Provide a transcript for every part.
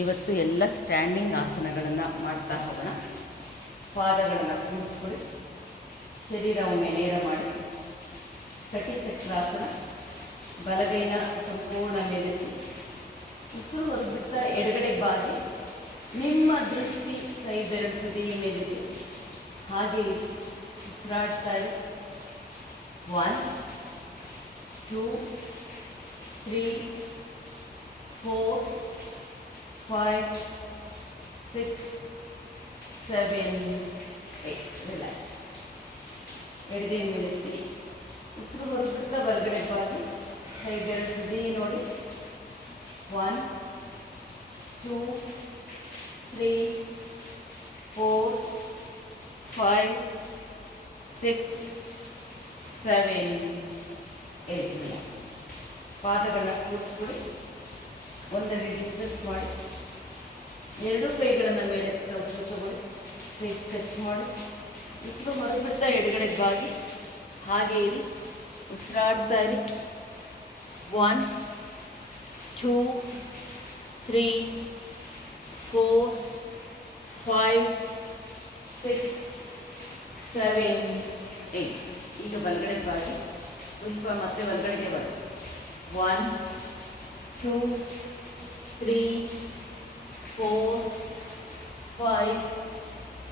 ಇವತ್ತು ಎಲ್ಲ ಸ್ಟ್ಯಾಂಡಿಂಗ್ ಆಸನಗಳನ್ನು ಮಾಡ್ತಾ ಹೋಗೋಣ. ಪಾದಗಳನ್ನು ಕೂಡಿಸ್ಕೊಳ್ಳಿ, ಶರೀರ ಒಮ್ಮೆ ನೇರ ಮಾಡಿ, ಕಟಿಚಕ್ರಾಸನ. ಬಲಗೈನ ಸಂಪೂರ್ಣ ಮೇಲೆತ್ತಿ, ಉಸಿರು ಹೊರಬಿಟ್ಟ ಎಡಗಡೆ ಬಾಗಿ, ನಿಮ್ಮ ದೃಷ್ಟಿ ಕೈ ಬೆರಳು ತುದಿಯ ಮೇಲಿದೆ. ಹಾಗೆ ಉಸಿರಾಡ್ತಾ ಇದೆ. 1 2 3 4 5 6 7 8. ರಿಲ್ಯಾಕ್ಸ್. ಎಡಗೈ ಮೇಲೆತ್ತಿ, ಉಸಿರು ಹೊರಬಿಟ್ಟ ಬಲಗಡೆ ಬಾಗಿ, ಕೈ ಬೆರಳು ತುದಿ ನೋಡಿ. 1 2 3 4 5 6 7 8. ಪಾದಗಳನ್ನು ಕೂಡಿಸ್ಕೊಡಿ, ಒಂದನೇ ಡಿಸ್ಟೆನ್ಸ್ ಮಾಡಿ, ಎರಡು ಕೈಗಳನ್ನು ಮೇಲೆ ತಗೊಳ್ಳಿ, ಫೇಸ್ ಟಚ್ ಮಾಡಿ, ಉಸಿರು ಹೊರಬಿಟ್ಟ ಎಡಗಡೆ ಬಾಗಿ, ಹಾಗೆ ಇರಿ, ಉಸಿರಾಡ್ತಾ ಇರಿ. 1 2 3 4 5 6 7 8. ಈಗ ಬಲಗಡೆ ಬಾಗಿ, ಸ್ವಲ್ಪ ಮತ್ತೆ ಬಲಗಡೆಗೆ ಬನ್ನಿ. 1 2 3 4 5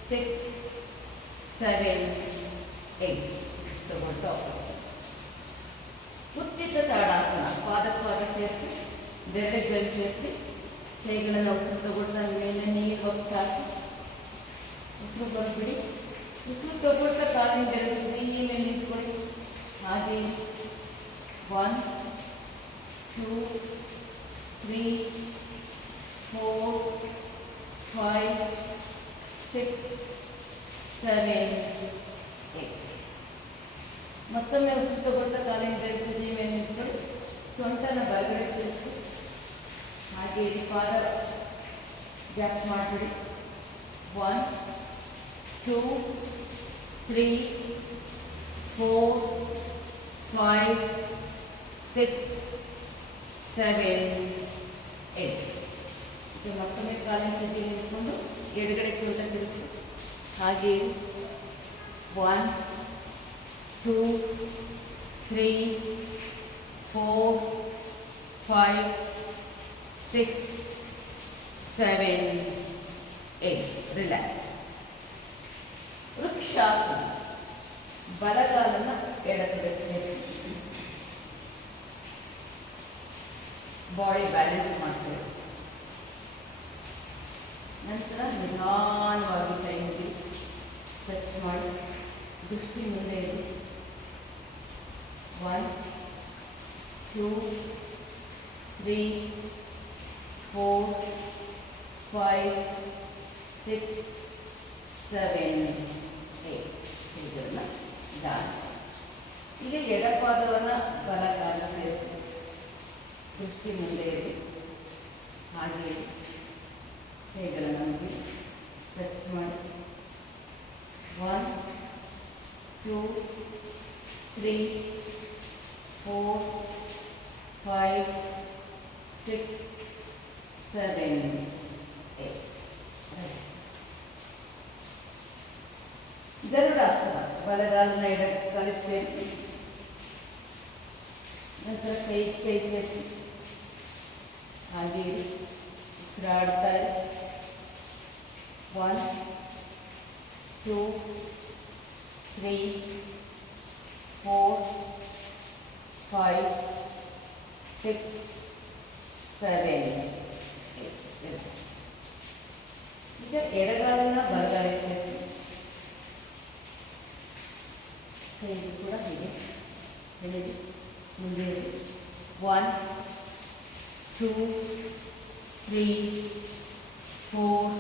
6 7 8. ತಗೊಳ್ತಾ ಉತ್ತಿತ ತಾಡಾಸನ. ಪಾದ ಸೇರಿಸಿ, ಬೆರಳುಗಳು ಸೇರಿಸಿ, ಕೈಗಳನ್ನು ಉಸಿರು ತಗೊಳ್ತಾ ಮೇಲೆ ನೀರು ಹೋಗ್ತಾಕಿ, ಉಸಿರು ಬಂದ್ಬಿಡಿ. ಉಸಿರು ತಗೊಳ್ತಾ ಕಾಲಿನ ಬೆರಳು ತುದಿಯ ಮೇಲೆ ನಿಂತ್ಕೊಳ್ಳಿ. ಹಾಗೆ 1 2 3 4 5 6 7 8. ಮತ್ತೊಮ್ಮೆ ಉಸಿರು ತಗೊಳ್ತಾ ಕಾಲಿನ ಬೆರಳು ತುದಿಯ ಮೇಲೆ ನಿಂತ್ಕೊಳ್ಳಿ. ಸೊಂಟನ ಬಲಗಡೆ ಸೇರಿಸಿ, ಹಾಗೆ ಪಾದ ಗ್ಯಾಪ್ ಮಾಡಿಬಿಡಿ. 1 2 3 4 5 6 7 8. ಇದು ಮತ್ತೊಮ್ಮೆ ಕಾಲಿನ ತುದಿ ನಿಂತ್ಕೊಂಡು ಎಡಗಡೆ ಸೊಂಟ ತಿರುಗಿಸಿ, ಹಾಗೆ 1 2 3 4 5 6 7 8. ರಿಲ್ಯಾಕ್ಸ್. ವೃಕ್ಷಾಸನ. ಬಲಗಾಲನ್ನು ಎಡಗಡೆ ಸೇರಿಸಿ, ಬಾಡಿ ಬ್ಯಾಲೆನ್ಸ್ ಮಾಡ್ತೇವೆ. ನಂತರ ನಿಧಾನವಾಗಿ ಕೈ ಮುಗಿ ಟಚ್ ಮಾಡಿ, ದೃಷ್ಟಿ ಮುಂದೆ ಇಡಿ. 1 2 3 4 5 6 7 8. ಇದನ್ನು ದಾನ. ಈಗ ಎಡಪಾದವನ್ನು ಬಲಗಾಲ ಸೇರಿಸಿ, ದೃಷ್ಟಿ ಮುಂದೆ ಇಡಿ. ಹಾಗೆ ಕೈಗಳನ್ನು ಮುಗಿ ಟಚ್ ಮಾಡಿ. 1 2 3 4 5 6 7 8. ಗರುಡಾಸನ. ಬಲಗಾಲನ ಎಡ ಕಾಲಿಗೆ ಸೇರಿಸಿ, ನಂತರ ಕೈ ಸೇರಿಸಿ, ಹಾಗೆ ಉಸಿರಾಡ್ತಾ ಇರಿ. 1 2 3 4 5 6 7 8. ಈಗ ಎಡಗಾಲನ್ನ ಬಲಗಾಲಿಗೆ ಸೇರಿಸಿ, ಕೈಗೂ ಕೂಡ ಹೀಗೆ ಎಳೆದು ಮುಂದೆ 1 2 3 4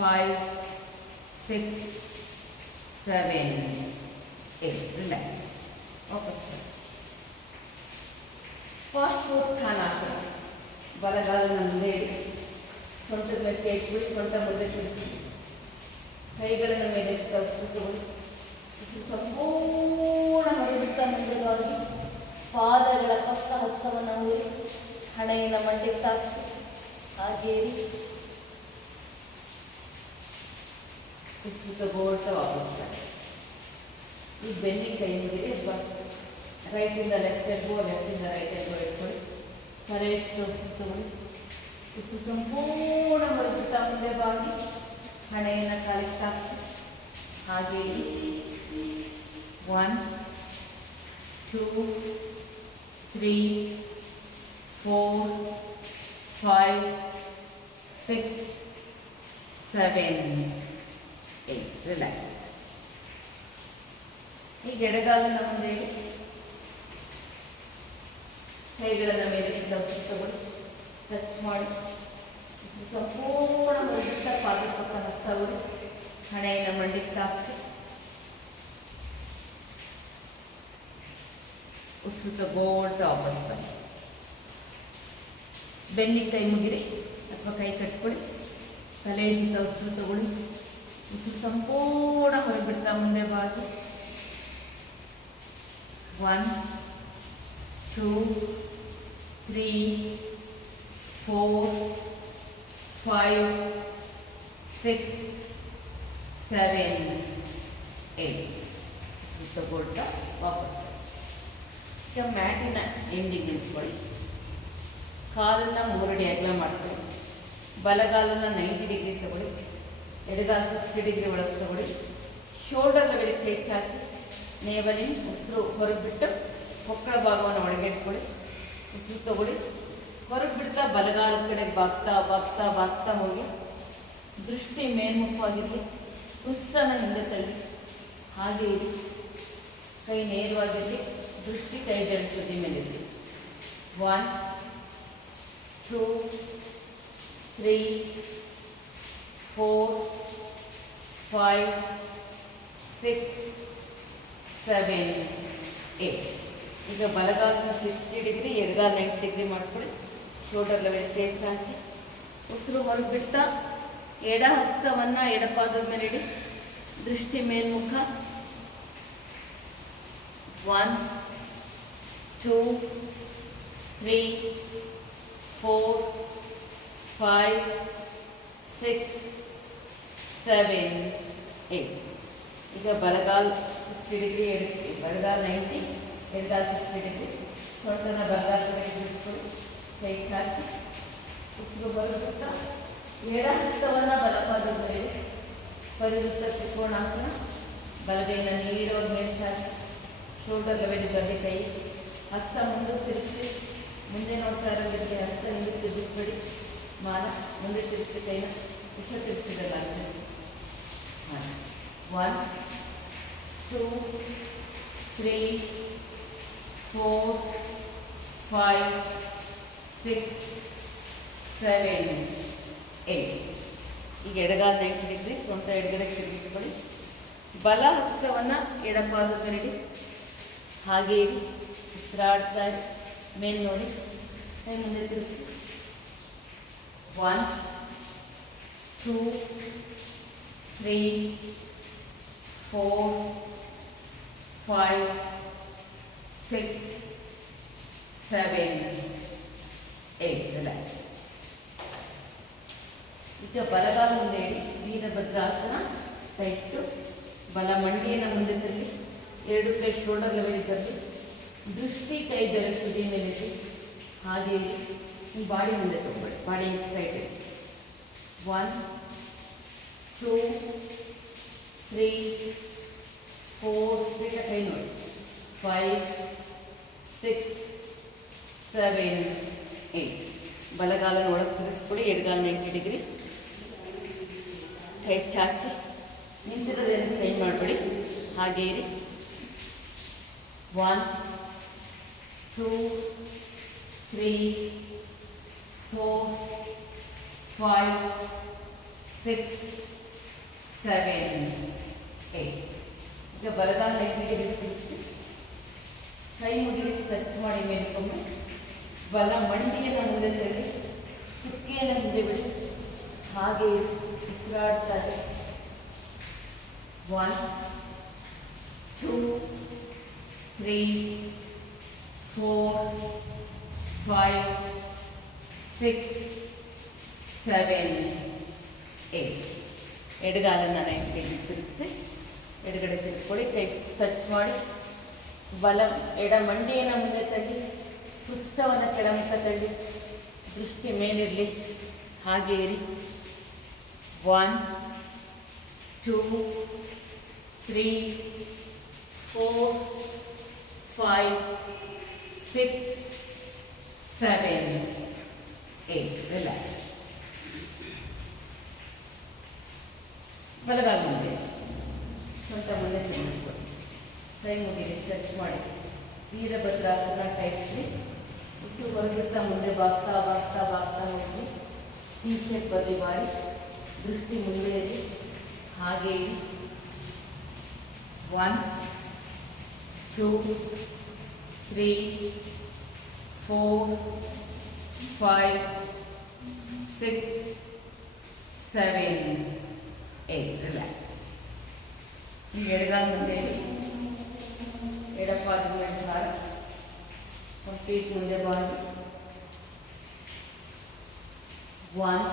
5 6 7 8. ರಿಲ್ಯಾಕ್ಸ್. ವಾಪಸ್ ಪಾರ್ಶ್ವೋತ್ಥಾನಾಸನ. ಬಲಗಾಲನ ಮುಂದೆ ಇಡಿ, ಸೊಂಟದ ಮೇಲೆ ಕೈ ಇಟ್ಬಿಡಿ, ಸೊಂಟ ಮುಂದೆ ತಿರುಗಿ, ಕೈಗಳನ್ನು ಮೇಲೆ ತಗೊಳ್ಳಿ. ಸಂಪೂರ್ಣ ಹೊರಬಿಟ್ಟ ಮುಂದೆಗಾಗಿ ಪಾದಗಳ ಪಕ್ಕ ಹಸ್ತವನ್ನು ಹೂಡಿ, ಹಣೆಯನ್ನು ಮಂಡಿಗೆ ತಾಕಿಸಿ, ಹಾಗೆ ತಗೊಳ್ತಾ ವಾಪಸ್ ಬನ್ನಿ. ಈ ಬೆನ್ನಿ ಕೈ ಮುಗಿದೆ ರೈಟಿಂದ ಲೆಫ್ಟ್ ಎಲ್ಬೋ, ಲೆಫ್ಟಿಂದ ರೈಟ್ ಎಲ್ಬೋ ಇಟ್ಕೊಳ್ಳಿ. ತಲೆ ತಗೊಳ್ಳಿ. ಇಷ್ಟು ಸಂಪೂರ್ಣ ಹೊರಬಿಡ್ತಾ ಮುಂದೆ ಬಾಗಿ ಹಣೆಯನ್ನು ಕಾಲಿಗೆ ತಾಗಿಸಿ. ಹಾಗೆ 1 2 3 4 5 6 7 8. ರಿಲ್ಯಾಕ್ಸ್. ಈಗ ಎಡಗಾಲನ್ನ ಮುಂದೆ ಕೈಗಳನ್ನ ಮೇಲೆ ತಗೊಳ್ಳಿ. ಟಚ್ ಮಾಡಿ ಸಂಪೂರ್ಣ ಹೊರಬಿಟ್ಟ ಪಾದ ಪಕ್ಕ ತಗೊಳ್ಳಿ. ಹಣೆಯನ್ನು ಮಂಡಿಗೆ ತಾಗಿಸಿ ಉಸಿರು ತಗೊಳ್ತಾ ವಾಪಸ್ ಬನ್ನಿ. ಬೆನ್ನಿಗೆ ಕೈ ಮುಗಿರಿ ಅಥವಾ ಕೈ ಕಟ್ಕೊಳ್ಳಿ. ತಲೆಯಿಂದ ಉಸಿರು ತಗೊಳ್ಳಿ. ಉಸಿರು ಸಂಪೂರ್ಣ ಹೊರಬಿಡ್ತಾ ಮುಂದೆ ಬಾಗಿ 1 2 3 4 5 6 7 8. ತಗೊಳ್ತಾ ವಾಪಸ್. ಈಗ ಮ್ಯಾಟಿನ ಎಂಡಿಗೆ ನಿಂತ್ಕೊಳ್ಳಿ. ಕಾಲನ್ನು 3 ಅಡಿ ಅಗಲ ಮಾಡ್ಕೊಳ್ಳಿ. ಬಲಗಾಲನ್ನು 90 ಡಿಗ್ರಿ ತಗೊಳ್ಳಿ. ಎಡಗಾಲ 60 ಡಿಗ್ರಿ ಒಳಗೆ ತಗೊಳ್ಳಿ. ಶೋಲ್ಡರ್ ಲೆವೆಲ್ ಕೈ ಚಾಚಿ ನೇವಲಿ ಉಸಿರು ಹೊರಗೆ ಬಿಟ್ಟು ಕೊಕ್ಕಳ ಭಾಗವನ್ನು ಒಳಗೆ ಇಟ್ಕೊಳ್ಳಿ. ಉಸಿರು ತಗೊಳ್ಳಿ. ಹೊರಗೆ ಬಿಡ್ತಾ ಬಲಗಾಲ ಕಡೆ ಬಾಗ್ತಾ ಬಾಗ್ತಾ ಬಾಗ್ತಾ ಹೋಗಿ ದೃಷ್ಟಿ ಮೇಲ್ಮುಖವಾಗಿರಲಿ. ಉಷ್ಟನ ಹಿಂದೆ ತಳ್ಳಿ. ಹಾಗೆ ಇರಿ. ಕೈ ನೇರವಾಗಿರಲಿ. ದೃಷ್ಟಿ ಕೈ ಬೆರಳು ಮೇಲಿರಲಿ. 1 2 3 4 5 6 7 8. ಈಗ ಬಲಗಾಲನ 60 ಡಿಗ್ರಿ, ಎಡಗಾಲ 90 ಡಿಗ್ರಿ ಮಾಡ್ಕೊಳ್ಳಿ. ಶೋಲ್ಡರ್ ಲೆವೆಲ್ ಕೈ ಚಾಚಿ ಉಸಿರು ಹೊರಗೆ ಬಿಡ್ತಾ ಎಡ ಹಸ್ತವನ್ನು ಎಡಪಾದದ ಮೇಲೆ ಇಡಿ. ದೃಷ್ಟಿ ಮೇಲ್ಮುಖ. 1 2 3 4 5 6 7 8. ಈಗ ಬಲಗಾಲ 60 ಡಿಗ್ರಿ, ಬಲಗಾಲ 90, ಎಡಗಾಲ 60 ಡಿಗ್ರಿ. ಸೊಂಟನ ಬಲಗಾಲ ಕಡೆ ಬಿಡಿಸ್ಕೊಳ್ಳಿ. ಕೈ ಹಾಕಿ ಉಸಿರು ಬರುತ್ತಾ ಎಡ ಹಸ್ತವನ್ನು ಬಲಪಾದದ ಮೇಲೆ ಪರಿವೃತ್ತ ತ್ರಿಕೋಣಾಸನ. ಬಲಗೈನ ನೇರವಾಗಿ ಮೇಲ್ಚಾಚಿ ಶೋಲ್ಡರ್ ಲೆವೆಲ್ ಬದಿ ಕೈ. ಹಸ್ತ ಮುಂದೆ ತಿರುಗಿಸಿ. ಮುಂದೆ ನೋಡ್ತಾ ಇರೋದಕ್ಕೆ ಹಸ್ತ ಹಿಂದೆ ತಿರುಗಿಸ್ಬೇಡಿ. ಮಾನ ಮುಂದೆ ತಿರುಗಿಸಿ ಕೈನ ಉಸ ತಿರುಗಿಸಿಡಲಾಗಿದೆ. 1 2 3 4 5 6 7 8. ಈಗ ಎಡಗಾಲ 90 ಡಿಗ್ರಿ, ಸೊಂಟ ಎಡಗಡೆ ತಿರುಗಿಸ್ಕೊಳ್ಳಿ. ಬಲ ಹಸ್ತವನ್ನು ಎಡಪಾದದ ಕಡೆಗೆ ಹಾಗೆ ಉಸಿರಾಡ್ತಾ ಮೇಲೆ ನೋಡಿ. ಕೈ ಮುಂದೆ ತಿರುಗಿಸಿ. 1 2 3 4 5 6 7 8. ರಿಲ್ಯಾಕ್ಸ್. ಈಗ ಬಲಗಾಲ ಮುಂದೆ ಇಡಿ. ವೀರಭದ್ರಾಸನ. ಟೈಟು. ಬಲ ಮಂಡಿಯನ್ನು ಮುಂದೆ ತರಲಿ. 2 ಕೈ ಶೋಲ್ಡರ್ ಲೆವೆಲ್ ತರಲಿ. ದೃಷ್ಟಿ ಕೈ ಬೆರಳು ತುದಿ ಮೇಲೆ ಇಡಿ. ಹಾಗೆ ಈ ಬಾಡಿ ಮುಂದೆ ತಗೊಳ್ಳಿ. ಬಾಡಿ ಸ್ಟ್ರೈಟ್ ಇಡಿ. 1 2 3 4 ಕೈ ನೋಡಿ. 5 6 7 8. ಬಲಗಾಲನ ಒಳಗೆ ತಿರುಗಿಸ್ಕೊಡಿ. ಎಡಗಾಲ 90 ಡಿಗ್ರಿ. ಕೈ ಚಾಚಿ ನಿಂತಿರೋದೇನು ಚೇಂಜ್ ಮಾಡಬೇಡಿ. ಹಾಗೆ ಇರಿ. 1 2 3 4 5 6 7 8. ಈಗ ಬಲಗಾಲ 90 ಡಿಗ್ರಿ ತಿರುಗಿಸಿ ಕೈ ಮುಗಿಲಿ ಸ್ಟ್ರೆಚ್ ಮಾಡಿ ಮೇಲ್ಕೊಮ್ಮೆ. ಬಲ ಮಂಡಿಯನ್ನು ಮುಂದೆ ತಳ್ಳಿ. ಚುಕ್ಕಿಯನ್ನು ಹಿಂದೆ ಬಿಡಿ. ಹಾಗೆ ಉಸಿರಾಡ್ತಾರೆ. 1 2 3 4 5 6 7, 8. ಎಡಗಾಲನ್ನು 90 ಡಿಗ್ರಿ ತಿರುಗಿಸಿ ಎಡಗಡೆ ತಿರ್ಕೊಳ್ಳಿ. ಕೈ ಟಚ್ ಮಾಡಿ ಎಡ ಮಂಡಿಯನ್ನು ಮುಂದೆ ತಳ್ಳಿ, ಪೃಷ್ಠವನ್ನು ಕೆಳಮುಖ ತಳ್ಳಿ, ದೃಷ್ಟಿ ಮೇಲಿರಲಿ, ಹಾಗೆ ಇರಿ. 1, 2, 3, 4, 5, 6, 7, 8. ರಿಲ್ಯಾಕ್ಸ್. ಬಲಗಾಲ ಮುಂದೆ ಸ್ವಂತ ಮುಂದೆ ತಿರುಗಿಸ್ಕೊಳ್ಳಿ. ಕೈ ಮುಗಿಲಿ, ಸ್ಟ್ರೆಚ್ ಮಾಡಿ. ವೀರಭದ್ರಾಸನ ಟೈಟ್ಲಿ ಇಟ್ಟು ಹೊರಗಿರ್ತಾ ಮುಂದೆ ಬಾಗ್ತಾ ಬಾಗ್ತಾ ಬಾಗ್ತಾ ಹೋಗಿ ಟೀ ಶೇಪ್ ಬದಲಿ ಮಾಡಿ, ದೃಷ್ಟಿ ಮುಂದೆ ಇರಿ, ಹಾಗೆ ಇರಿ. 1, 2, 3, 4, 5, 6, 7, 8. ರಿಲ್ಯಾಕ್ಸ್. ಈಗ ಎಡಗಾಲ ಮುಂದೆ ಇಡಿ, ಎಡಪಾದ ಮೇಲೆ ಭಾರ, ಒಂದು ಫೀಟ್ ಮುಂದೆ ಬಾಗಿ. 1,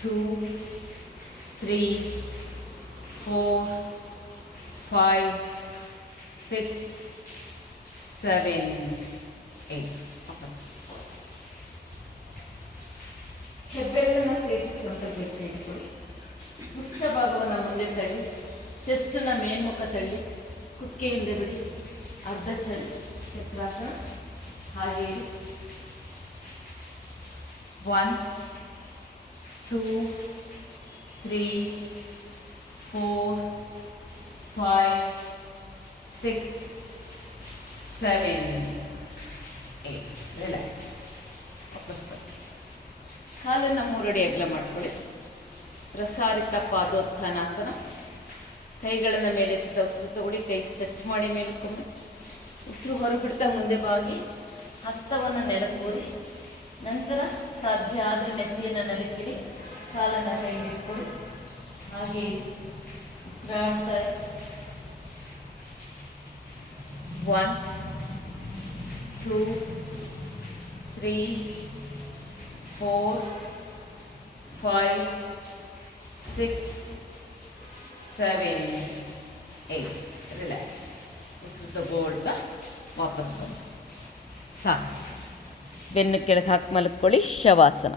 2, 3, 4, 5, 6, 7, 8. ಹೆಬ್ಬೆರಳನ್ನು ಸೇರಿಸಿ ಸೊಂಟ ಬೆಚ್ಚ ಇಟ್ಕೊಳ್ಳಿ. ಪೃಷ್ಠ ಭಾಗವನ್ನು ಮುಂದೆ ತಳ್ಳಿ, ಚೆಸ್ಟನ್ನು ಮೇಲ್ಮುಖ ತಳ್ಳಿ, ಕುತ್ತಿಗೆ ಹಿಂದೆ ಬಿಡಿ. ಅರ್ಧ ಚಕ್ರಾಸನ, ಹಾಗೆ 1, 2, 3, 4, 5, 6, 7, 8. ರಿಲ್ಯಾಕ್ಸ್. ವಾಪಸ್ ಬನ್ನಿ. ಕಾಲನ್ನು 3 ಅಡಿ ಅಗಲ ಮಾಡ್ಕೊಳ್ಳಿ. ಪ್ರಸಾರಿತ ಪಾದೋತ್ಥಾನಾಸನ. ಕೈಗಳನ್ನು ಮೇಲೆ ಉಸಿರು ತಗೊಳ್ಳಿ, ಕೈ ಸ್ಟ್ರೆಚ್ ಮಾಡಿ ಮೇಲೆ ಕೊಂಡು ಉಸಿರು ಹೊರಬಿಡ್ತಾ ಮುಂದೆ ಬಾಗಿ, ಹಸ್ತವನ್ನು ನೆಲಕ್ಕೊಡಿ. ನಂತರ ಸಾಧ್ಯ ಆದರೆ ನೆತ್ತಿಯನ್ನು ನೆಲಕ್ಕಿಡಿ, ಕಾಲನ್ನು ಕೈ ಇಟ್ಕೊಳ್ಳಿ, ಹಾಗೆ ಉಸಿರಾಡ್ತಾ 1, 2, 3, 4, 5, 6, 7, 8. ರಿಲ್ಯಾಕ್ಸ್. ಉಸಿರು ತಗೊಳ್ತಾ ವಾಪಸ್ ಬನ್ನಿ. ಸಾಕು. ಬೆನ್ನು ಕೆಳಗೆ ಹಾಕಿ ಮಲ್ಕೊಳ್ಳಿ. ಶವಾಸನ.